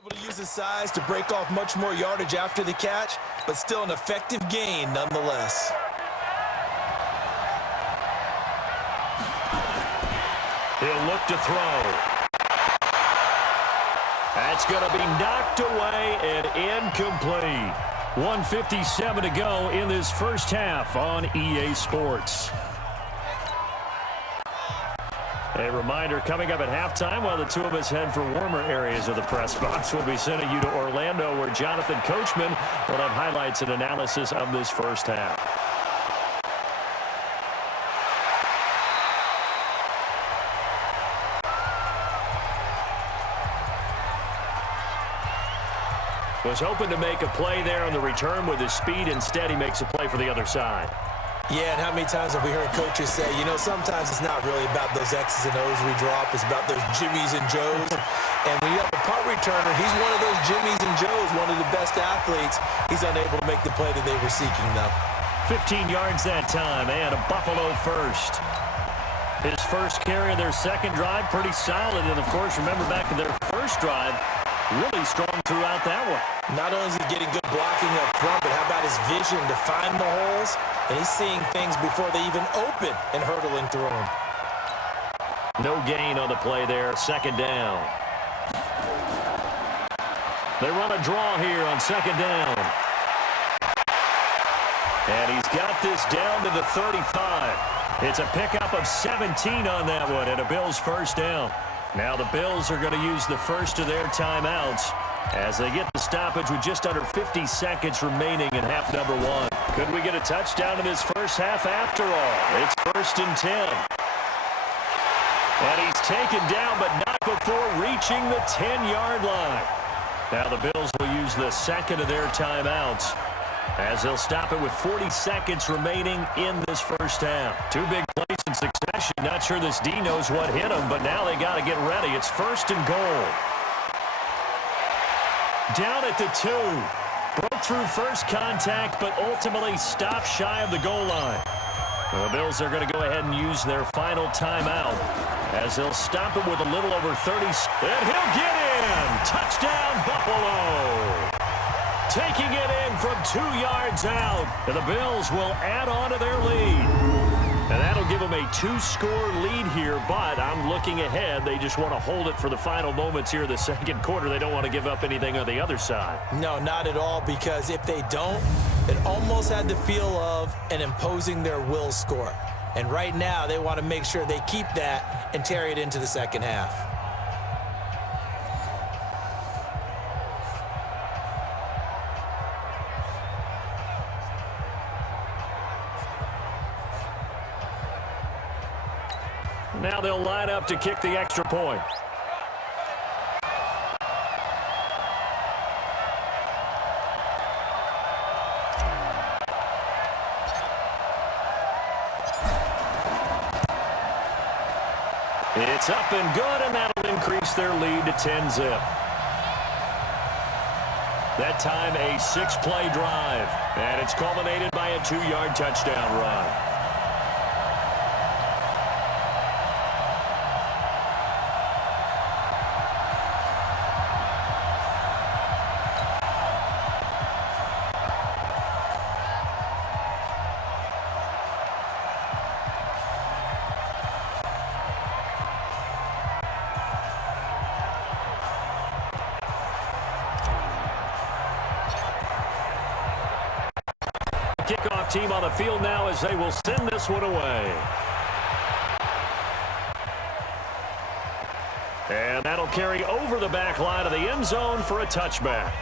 able to use his size to break off much more yardage after the catch, but still an effective gain nonetheless. He'll look to throw. That's going to be knocked away and incomplete. 1:57 to go in this first half on EA Sports. A reminder, coming up at halftime, while the two of us head for warmer areas of the press box, we'll be sending you to Orlando, where Jonathan Coachman will have highlights and analysis of this first half. Was hoping to make a play there on the return with his speed. Instead, he makes a play for the other side. Yeah, and how many times have we heard coaches say, you know, sometimes it's not really about those X's and O's we drop. It's about those Jimmies and Joes. And when you have a punt returner, he's one of those Jimmies and Joes, one of the best athletes. He's unable to make the play that they were seeking, though. 15 yards that time, and a Buffalo first. His first carry of their second drive, pretty solid. And, of course, remember back in their first drive, really strong throughout that one. Not only is he getting good blocking up front, but how about his vision to find the holes? And he's seeing things before they even open and hurdling through them. No gain on the play there. Second down. They run a draw here on second down. And he's got this down to the 35. It's a pickup of 17 on that one and a Bills first down. Now the Bills are going to use the first of their timeouts as they get the stoppage with just under 50 seconds remaining in half number one. Could we get a touchdown in this first half after all? It's 1st and 10. And he's taken down, but not before reaching the 10-yard line. Now the Bills will use the second of their timeouts as they'll stop it with 40 seconds remaining in this first half. Two big plays in succession. Not sure this D knows what hit him, but now they got to get ready. It's 1st and goal. Down at the 2. Broke through first contact, but ultimately stopped shy of the goal line. The Bills are going to go ahead and use their final timeout as they'll stop it with a little over 30. And he'll get in. Touchdown, Buffalo. Taking it in from 2 yards out. And the Bills will add on to their lead. And that'll give them a 2-score lead here, but I'm looking ahead. They just want to hold it for the final moments here in the second quarter. They don't want to give up anything on the other side. No, not at all, because if they don't, it almost had the feel of an imposing their will score. And right now, they want to make sure they keep that and carry it into the second half. Now they'll line up to kick the extra point. It's up and good, and that'll increase their lead to 10-zip. That time a 6-play drive, and it's culminated by a 2-yard touchdown run. Kickoff team on the field now as they will send this one away. And that'll carry over the back line of the end zone for a touchback.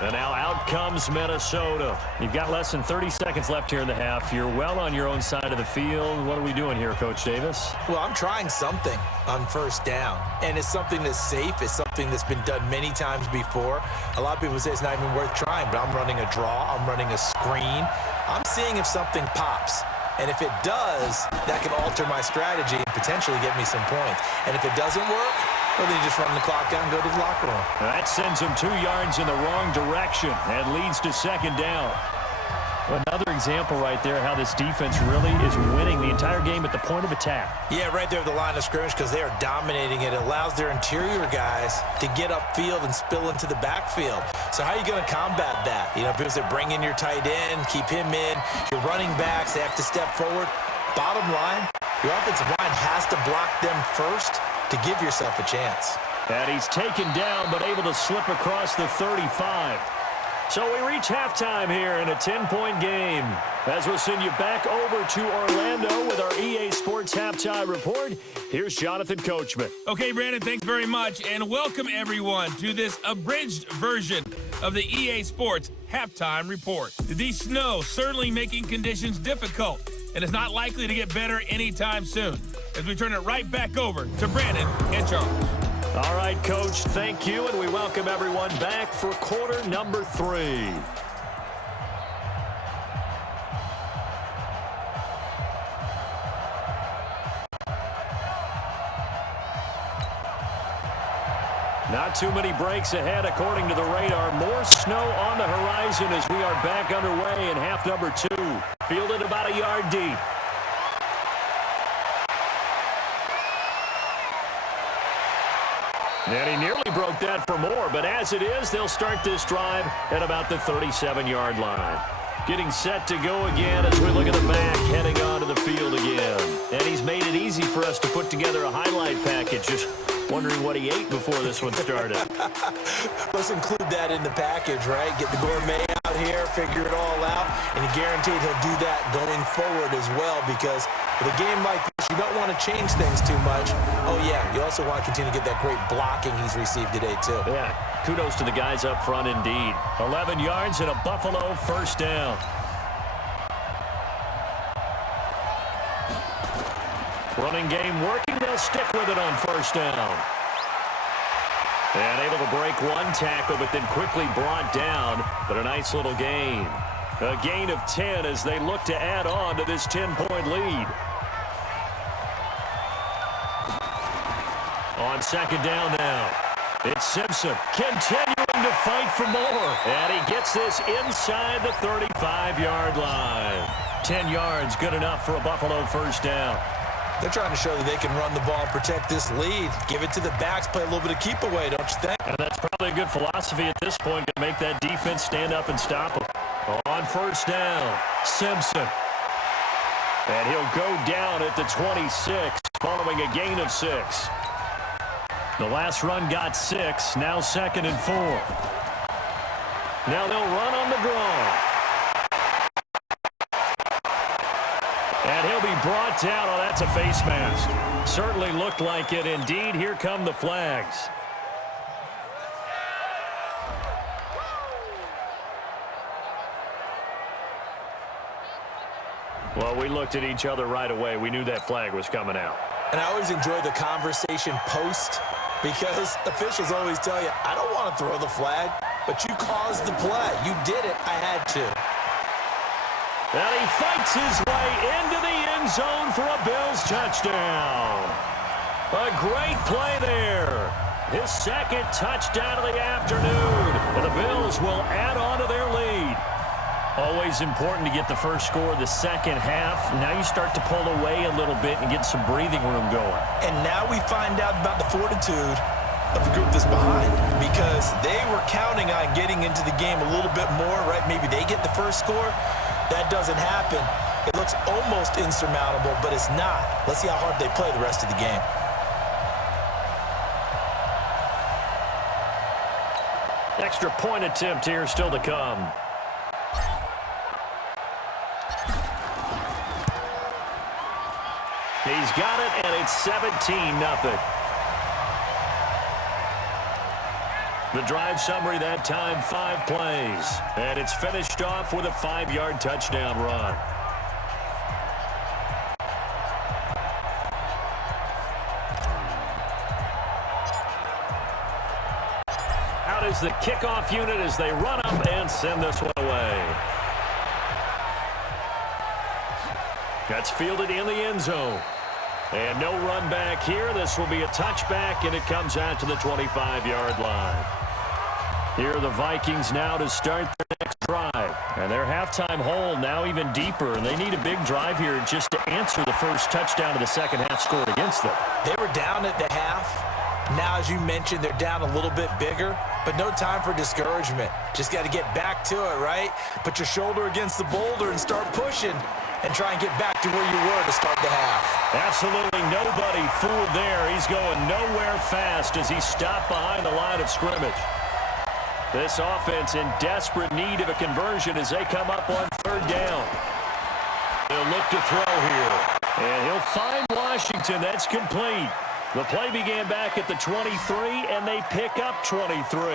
And now out comes Minnesota. You've got less than 30 seconds left here in the half. You're well on your own side of the field. What are we doing here, Coach Davis? Well, I'm trying something on first down, and it's something that's safe. It's something that's been done many times before. A lot of people say it's not even worth trying, but I'm running a draw. I'm running a screen. I'm seeing if something pops. And if it does, that can alter my strategy and potentially get me some points. And if it doesn't work, well, then you just run the clock out and go to the locker room. That sends them 2 yards in the wrong direction and leads to second down. Another example right there how this defense really is winning the entire game at the point of attack. Yeah, right there at the line of scrimmage because they are dominating it. It allows their interior guys to get upfield and spill into the backfield. So how are you going to combat that? You know, if they bring in your tight end, keep him in, your running backs, they have to step forward. Bottom line, your offensive line has to block them first to give yourself a chance. And he's taken down but able to slip across the 35. So we reach halftime here in a 10-point game. As we'll send you back over to Orlando with our EA Sports Halftime Report, here's Jonathan Coachman. Okay, Brandon, thanks very much, and welcome everyone to this abridged version of the EA Sports Halftime Report. The snow certainly making conditions difficult, and it's not likely to get better anytime soon. As we turn it right back over to Brandon and Charles. All right, Coach, thank you, and we welcome everyone back for quarter number 3. Not too many breaks ahead according to the radar. More snow on the horizon as we are back underway in half number 2. Fielded about a yard deep. And he nearly broke that for more, but as it is, they'll start this drive at about the 37-yard line. Getting set to go again as we look at the back, heading onto the field again. And he's made it easy for us to put together a highlight package. Just wondering what he ate before this one started. Let's include that in the package, right? Get the gourmet out here, figure it all out, and guaranteed he'll do that going forward as well because with a game like this, you don't want to change things too much. Oh, yeah, you also want to continue to get that great blocking he's received today, too. Yeah, kudos to the guys up front indeed. 11 yards and a Buffalo first down. Running game working. They'll stick with it on first down. And able to break one tackle, but then quickly brought down. But a nice little gain. A gain of 10 as they look to add on to this 10-point lead. On second down now, it's Simpson continuing to fight for more. And he gets this inside the 35-yard line. 10 yards, good enough for a Buffalo first down. They're trying to show that they can run the ball, protect this lead, give it to the backs, play a little bit of keep away, don't you think? And that's probably a good philosophy at this point to make that defense stand up and stop them. On first down, Simpson. And he'll go down at the 26 following a gain of 6. The last run got 6, now second and 4. Now they'll run on the draw. And he'll be brought down. Oh, that's a face mask. Certainly looked like it. Indeed, here come the flags. Well, we looked at each other right away. We knew that flag was coming out. And I always enjoy the conversation post because officials always tell you, I don't want to throw the flag, but you caused the play. You did it. I had to. And he fights his way into the end zone for a Bills touchdown. A great play there. His second touchdown of the afternoon. And the Bills will add on to their lead. Always important to get the first score of the second half. Now you start to pull away a little bit and get some breathing room going. And now we find out about the fortitude of the group that's behind because they were counting on getting into the game a little bit more, right? Maybe they get the first score. That doesn't happen. It looks almost insurmountable, but it's not. Let's see how hard they play the rest of the game. Extra point attempt here still to come. He's got it, and it's 17-0. The drive summary that time, 5 plays. And it's finished off with a 5-yard touchdown run. Out is the kickoff unit as they run up and send this one away. That's fielded in the end zone. And no run back here. This will be a touchback, and it comes out to the 25-yard line. Here are the Vikings now to start their next drive. And their halftime hole now even deeper, and they need a big drive here just to answer the first touchdown of the second half scored against them. They were down at the half. Now, as you mentioned, they're down a little bit bigger, but no time for discouragement. Just got to get back to it, right? Put your shoulder against the boulder and start pushing and try and get back to where you were to start the half. Absolutely nobody fooled there. He's going nowhere fast as he stopped behind the line of scrimmage. This offense in desperate need of a conversion as they come up on third down. They'll look to throw here. And he'll find Washington. That's complete. The play began back at the 23, and they pick up 23. 3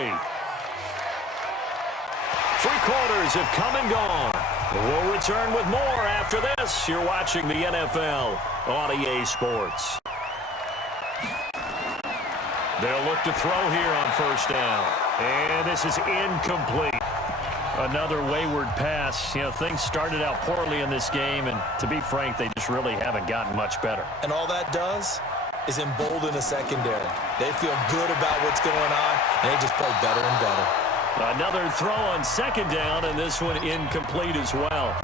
quarters have come and gone. We'll return with more after this. You're watching the NFL on EA Sports. They'll look to throw here on first down. And this is incomplete. Another wayward pass. You know, things started out poorly in this game, and to be frank, they just really haven't gotten much better. And all that does is embolden a secondary. They feel good about what's going on, and they just play better and better. Another throw on second down, and this one incomplete as well.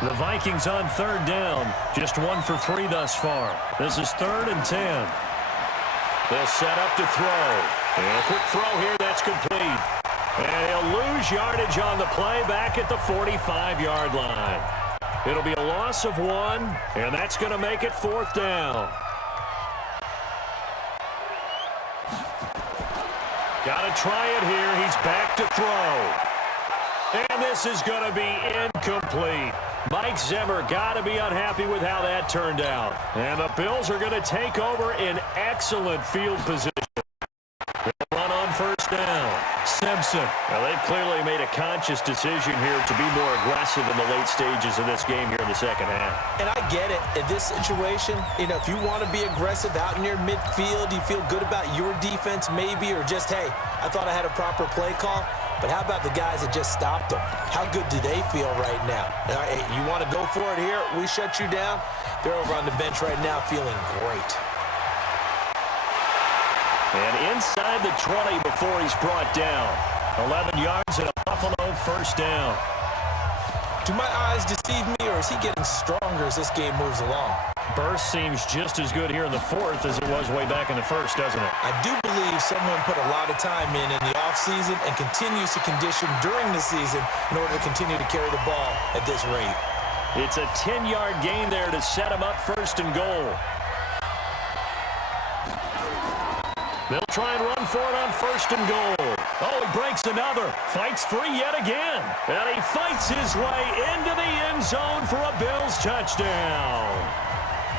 The Vikings on third down, just 1 for 3 thus far. This is 3rd and 10. They'll set up to throw. And a quick throw here, that's complete. And he'll lose yardage on the play back at the 45-yard line. It'll be a loss of 1, and that's going to make it 4th down. Got to try it here. He's back to throw. And this is going to be incomplete. Mike Zimmer got to be unhappy with how that turned out. And the Bills are going to take over in excellent field position. They'll run on first down. Simpson. Now, they've clearly made a conscious decision here to be more aggressive in the late stages of this game here in the second half. And I get it. In this situation, you know, if you want to be aggressive out in your midfield, you feel good about your defense maybe, or just, hey, I thought I had a proper play call. But how about the guys that just stopped them? How good do they feel right now? Hey, you want to go for it here? We shut you down. They're over on the bench right now feeling great. And inside the 20 before he's brought down. 11 yards and a Buffalo first down. Do my eyes deceive me, or is he getting stronger as this game moves along? Burst seems just as good here in the 4th as it was way back in the 1st, doesn't it? I do believe someone put a lot of time in the offseason and continues to condition during the season in order to continue to carry the ball at this rate. It's a 10-yard gain there to set him up 1st and goal. They'll try and run for it on 1st and goal. Oh, he breaks another. Fights free yet again. And he fights his way into the end zone for a Bills touchdown.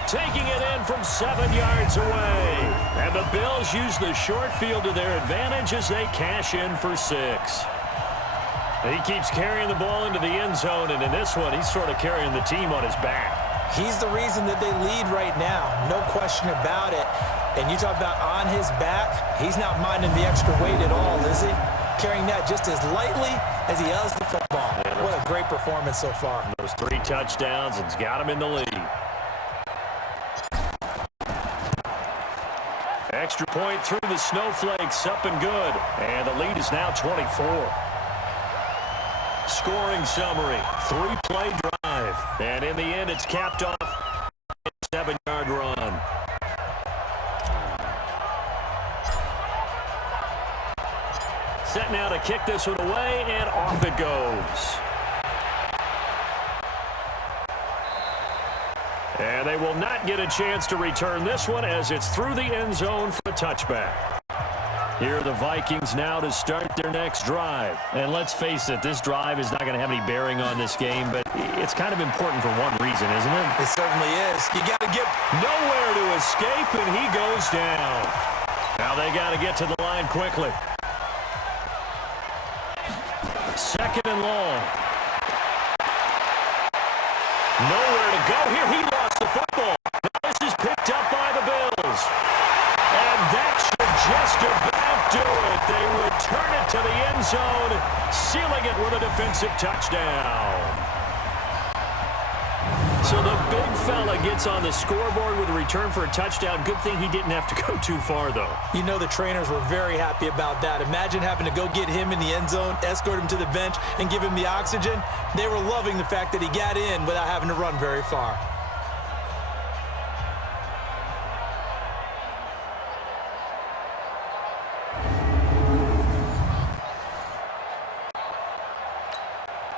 Taking it in from 7 yards away. And the Bills use the short field to their advantage as they cash in for 6. He keeps carrying the ball into the end zone, and in this one, he's sort of carrying the team on his back. He's the reason that they lead right now. No question about it. And you talk about on his back, he's not minding the extra weight at all, is he? Carrying that just as lightly as he does the football. Yeah, what a great performance so far. Those 3 touchdowns, it's got him in the lead. Extra point through the snowflakes, up and good. And the lead is now 24. Scoring summary, 3-play drive. And in the end, it's capped off a 7-yard run. Set now to kick this one away, and off it goes. And they will not get a chance to return this one as it's through the end zone for a touchback. Here are the Vikings now to start their next drive. And let's face it, this drive is not going to have any bearing on this game, but it's kind of important for one reason, isn't it? It certainly is. You got to get nowhere to escape, and he goes down. Now they got to get to the line quickly. 2nd and long. Nowhere to go here. He lost the football. Now this is picked up by the Bills. And that should just about do it. They return it to the end zone, sealing it with a defensive touchdown. So the big fella gets on the scoreboard with a return for a touchdown. Good thing he didn't have to go too far, though. You know the trainers were very happy about that. Imagine having to go get him in the end zone, escort him to the bench, and give him the oxygen. They were loving the fact that he got in without having to run very far.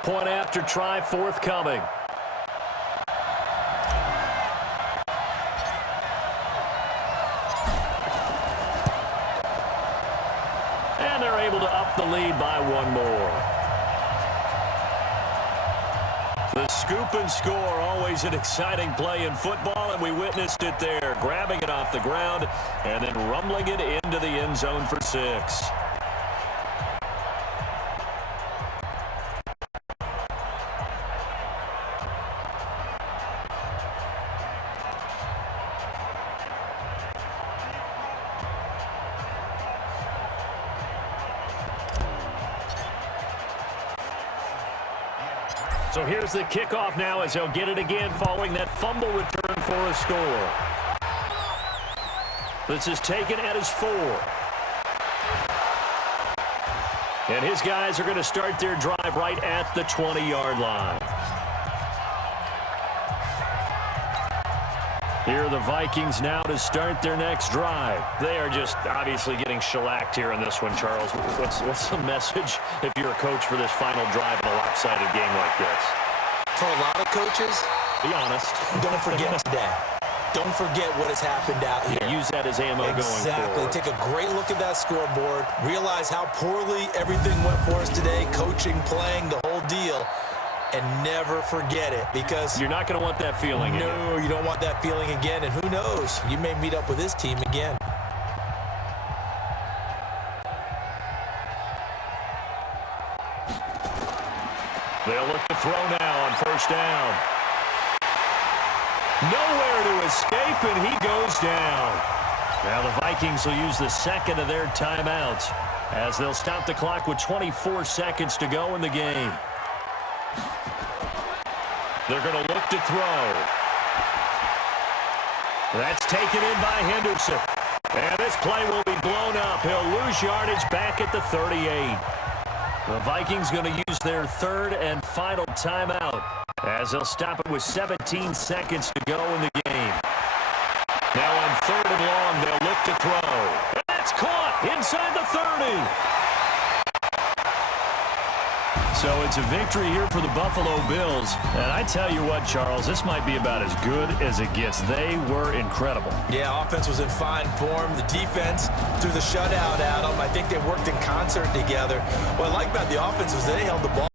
Point after try forthcoming. And they're able to up the lead by one more. The scoop and score, always an exciting play in football, and we witnessed it there, grabbing it off the ground and then rumbling it into the end zone for 6. So here's the kickoff now as they'll get it again following that fumble return for a score. This is taken at his 4. And his guys are going to start their drive right at the 20-yard line. Here are the Vikings now to start their next drive. They are just obviously getting shellacked here in this one, Charles. What's the message if you're a coach for this final drive in a lopsided game like this? For a lot of coaches, be honest. Don't forget today. Don't forget what has happened out here. Use that as ammo going forward. Exactly. Take a great look at that scoreboard. Realize how poorly everything went for us today. Coaching, playing, the whole deal. And never forget it, because you're not going to want that feeling again. No, you don't want that feeling again. And who knows? You may meet up with this team again. They'll look to throw now on first down. Nowhere to escape, and he goes down. Now the Vikings will use the second of their timeouts as they'll stop the clock with 24 seconds to go in the game. They're going to look to throw. That's taken in by Henderson. And this play will be blown up. He'll lose yardage back at the 38. The Vikings going to use their third and final timeout as they'll stop it with 17 seconds to go in the game. Now on third and long, they'll look to throw. And that's caught inside the 30. So it's a victory here for the Buffalo Bills. And I tell you what, Charles, this might be about as good as it gets. They were incredible. Yeah, offense was in fine form. The defense threw the shutout at them. I think they worked in concert together. What I like about the offense was they held the ball